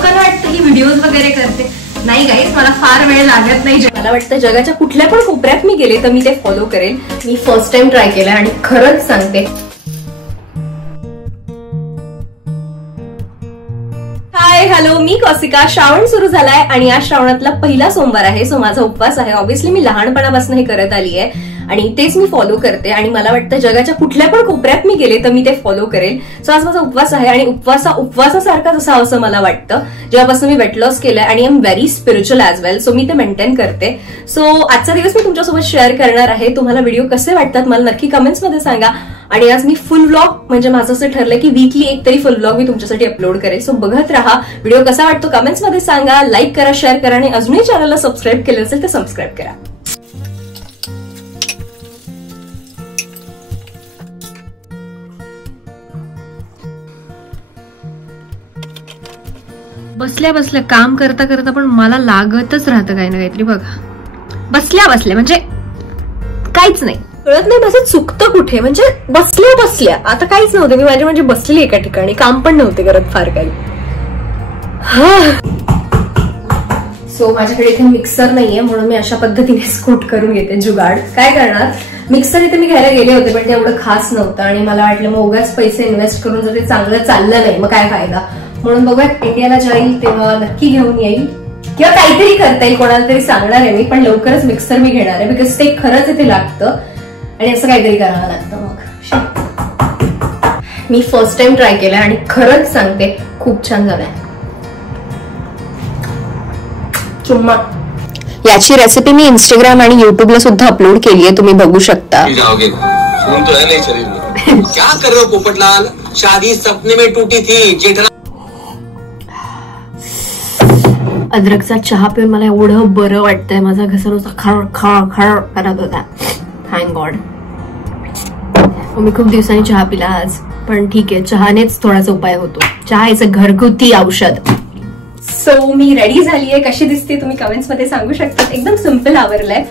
लोकांना वाटतं ही व्हिडिओज वगैरे करते. नाही गाईस, मला फार वेळ लागत नाही. मला वाटतं जगाच्या कुठल्या पण कोपऱ्यात मी गेले तर मी ते फॉलो करेल. मी फर्स्ट टाइम ट्राय केलं आणि खरंच सांगते. हाय हॅलो, मी कौशिका. श्रावण सुरू झालाय आणि या श्रावणातला पहिला सोमवार आहे. सो माझा उपवास आहे. ऑब्व्हियसली मी लहानपणापासून हे करत आली आहे आणि तेच मी फॉलो करते. आणि मला वाटतं जगाच्या कुठल्या पण कोपऱ्यात मी गेले तर मी ते फॉलो करेल. सो आज माझा उपवास आहे आणि उपवासासारखाच असावं असं मला वाटतं. जेव्हापासून मी वेट लॉस केलंय आणि I am very spiritual as well. So मी ते मेंटेन करते. सो आजचा दिवस मी तुमच्यासोबत शेअर करणार आहे. तुम्हाला व्हिडिओ कसे वाटतात मला नक्की कमेंट्स मध्ये सांगा. आणि आज मी फुल व्लॉग, म्हणजे माझं असं ठरलंय की वीकली एक तरी फुल व्लॉग मी तुमच्यासाठी अपलोड करेल. सो बघत राहा. व्हिडिओ कसा वाटतो कमेंट्स मध्ये सांगा. लाईक करा, शेअर करा आणि अजूनही चॅनलला सबस्क्राईब केलं असेल तर सबस्क्राईब करा. बसल्या बसल्या काम करता करता पण मला लागतच राहतं काही ना काहीतरी. बघा, बसल्या बसल्या म्हणजे काहीच नाही कळत नाही माझं चुकतं कुठे. म्हणजे बसल्या बसल्या आता काहीच नव्हतं. मी माझी म्हणजे बसलेली एका ठिकाणी, काम पण नव्हते करत फार काही. सो माझ्याकडे इथे मिक्सर नाहीये म्हणून मी अशा पद्धतीने स्कूट करून घेते. जुगाड काय करणार. मिक्सर इथे मी घ्यायला गेले होते पण ते एवढं खास नव्हतं आणि मला वाटलं मग उगाच पैसे इन्व्हेस्ट करून जर ते चांगलं चाललं नाही मग काय फायदा. म्हणून बघूयात इंडियाला जाईल तेव्हा नक्की घेऊन येईल किंवा काहीतरी करता येईल. कोणाला तरी सांगणार आहे मी, पण लवकरच मिक्सर मी घेणार आहे. बिकॉज ते खरंच इथे लागतं आणि असं काहीतरी करावं लागतं. मग मी फर्स्ट टाइम ट्राय केलंय आणि खरंच सांगते खूप छान झालंय. चुम्मा. याची रेसिपी मी इंस्टाग्राम आणि युट्यूबला सुद्धा अपलोड केली आहे, तुम्ही बघू शकता. क्या कर रहे हो पोपटलाल, शादी सपने में टूटी थी. जेठा अद्रकचा चहा पिऊन मला एवढं बरं वाटतंय. माझा घसा नुसता खळ खळ खळ करत होता. Thank God. मी खूप दिवसांनी चहा पिला आज, पण ठीक आहे, चहानेच थोडासा उपाय होतो. चहा इज अ घरगुती औषध. सो मी रेडी झालीये. कशी दिसते तुम्ही कमेंट्स मध्ये सांगू शकता. एकदम सिम्पल आवरलंय.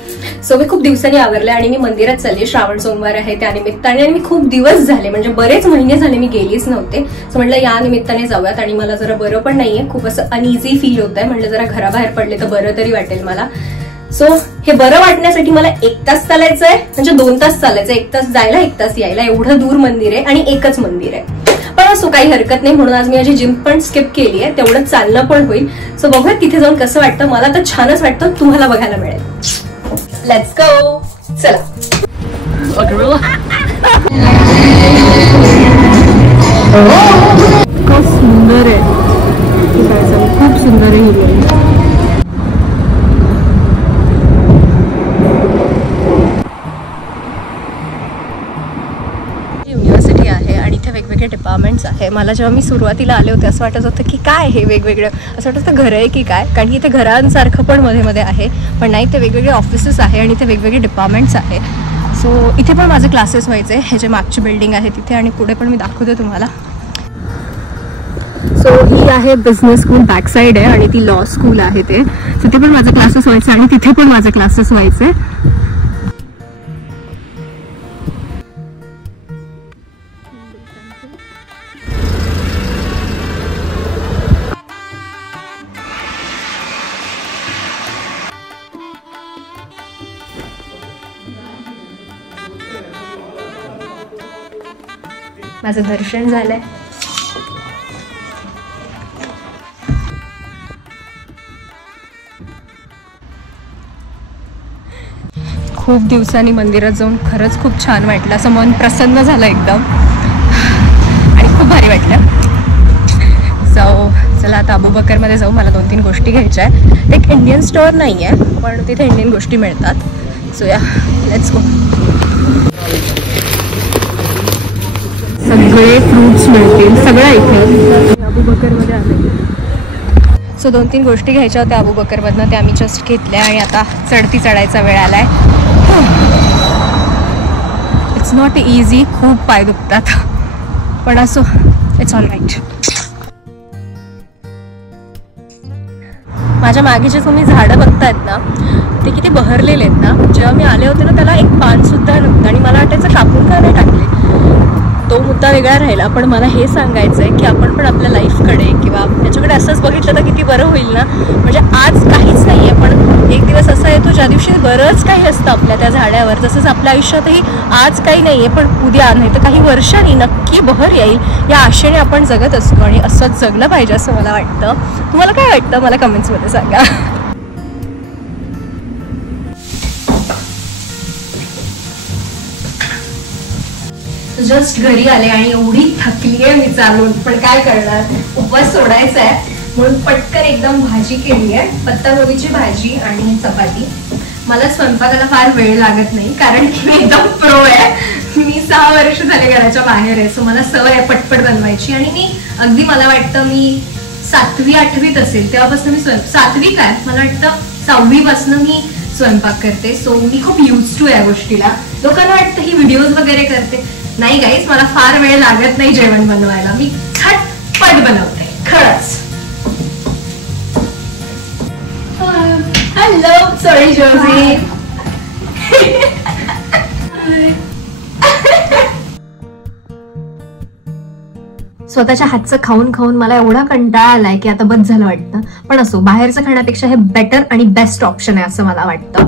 सो मी खूप दिवसांनी आवरलंय आणि मी मंदिरात चालली. श्रावण सोमवार आहे त्या निमित्ताने आणि मी खूप दिवस झाले, म्हणजे बरेच महिने झाले मी गेलीच नव्हते. सो म्हटलं या निमित्ताने जाऊयात. आणि मला जरा बरं पण नाहीये, खूप असं अनइझी फील होत आहे. म्हटलं जरा घराबाहेर पडले तर बरं तरी वाटेल मला. सो हे बरं वाटण्यासाठी मला 1 तास चालायचंय, म्हणजे 2 तास चालायचं. 1 तास जायला 1 तास यायला. एवढं दूर मंदिर आहे आणि एकच मंदिर आहे. पण असो काही हरकत नाही. म्हणून आज मी माझी जिम पण स्किप केली आहे. तेवढं चालणं पण होईल. सो बघूया तिथे जाऊन कसं वाटतं. मला तर छानच वाटतं, तुम्हाला बघायला मिळेल. Let's go. चला. खूप सुंदर आहे, खूप सुंदर आहे. युनिव्हर्सिटी आहे आणि इथे वेगवेगळे डिपार्टमेंट्स आहे. मला जेव्हा मी सुरुवातीला आले होते असं वाटत होतं की काय हे वेगवेगळं, असं वाटत होतं घर आहे की काय, कारण इथे घरांसारखं पण मध्ये मध्ये आहे. पण नाही, ते वेगवेगळे ऑफिसेस आहे आणि इथे वेगवेगळे डिपार्टमेंट्स आहे. सो इथे पण माझे क्लासेस व्हायचे. हे जे मागची बिल्डिंग आहे तिथे, आणि पुढे पण मी दाखवते तुम्हाला. सो ही आहे बिझनेस स्कूल, बॅक साईड आहे आणि ती लॉ स्कूल आहे. ते तिथे पण माझे क्लासेस व्हायचे आणि तिथे पण माझे क्लासेस व्हायचे. माझं दर्शन झालंय. खूप दिवसांनी मंदिरात जाऊन खरंच खूप छान वाटलं. असं मन प्रसन्न झालं एकदम आणि खूप भारी वाटलं. चला आता अबूबकरमध्ये जाऊ. मला 2-3 गोष्टी घ्यायच्या आहेत. एक इंडियन स्टोअर नाही आहे पण तिथे इंडियन गोष्टी मिळतात. सो या लेट्स गो. सगळे फ्रूट्स मिळतील, सगळं इथे अबूबकरमध्ये आले. सो 2-3 गोष्टी घ्यायच्या होत्या अबूबकरमधनं, त्या आम्ही जस्ट घेतल्या आणि आता चढायचा वेळ आलाय. इट्स नॉट इझी, खूप पाय दुखतात पण असो, इट्स ऑल राईट. माझ्या मागे जे तुम्ही झाडं बघतायत ना ते किती बहरलेले आहेत ना. जेव्हा मी आले होते ना त्याला एक पान सुद्धा नव्हतं आणि मला वाटायचं कापून का नाही टाकले. तो मुद्दा वेगळा राहिला, पण मला हे सांगायचं आहे की आपण पण आपल्या लाईफकडे किंवा त्याच्याकडे असंच बघितलं तर होईल ना, म्हणजे आज काहीच नाहीये पण एक दिवस असा येतो ज्या दिवशी बरंच काही असतं आपल्या त्या झाडावर. तसंच आपल्या आयुष्यातही आज काही नाहीये पण उद्या नाही तर काही वर्षांनी नक्की बहर येईल या आशेने आपण जगत असतो आणि असंच जगलं पाहिजे असं मला वाटतं. तुम्हाला काय वाटतं मला कमेंट्समध्ये सांगा. जस्ट घरी आले आणि एवढी थकली आहे मी चालून, पण काय करणार, उपवास सोडायचा आहे म्हणून पटकन एकदम भाजी केली आहे, पत्ताकोबीची भाजी आणि चपाती. मला स्वयंपाकाला फार वेळ लागत नाही कारण की मी एकदम प्रो आहे. मी 6 वर्ष झाले घराच्या बाहेर आहे, सो मला सवय आहे पटपट बनवायची. आणि मी अगदी मला वाटतं मी 7वी 8वीत असेल तेव्हापासून मी 7वी काय मला वाटतं 6वी पासून मी स्वयंपाक करते. सो मी खूप यूज टू या गोष्टीला. लोकांना वाटतं ही व्हिडिओज वगैरे करते, नाही गाईज मला फार वेळ लागत नाही जेवण बनवायला, मी झटपट बनवते खरंच. Hello sorry Joji. स्वतःच्या हातचं खाऊन खाऊन मला एवढा कंटाळा आलाय की आता बस झालं वाटतं. पण असो, बाहेरचं खाण्यापेक्षा हे बेटर आणि बेस्ट ऑप्शन आहे असं मला वाटतं.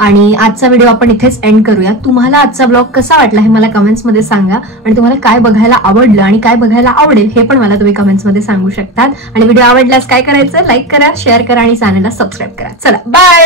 आणि आजचा व्हिडिओ आपण इथेच एंड करूया. तुम्हाला आजचा ब्लॉग कसा वाटला हे मला कमेंट्समध्ये सांगा आणि तुम्हाला काय बघायला आवडलं आणि काय बघायला आवडेल हे पण मला तुम्ही कमेंट्समध्ये सांगू शकतात. आणि व्हिडिओ आवडल्यास काय करायचं, लाईक करा, शेअर करा आणि चॅनलला सबस्क्राईब करा. चला बाय.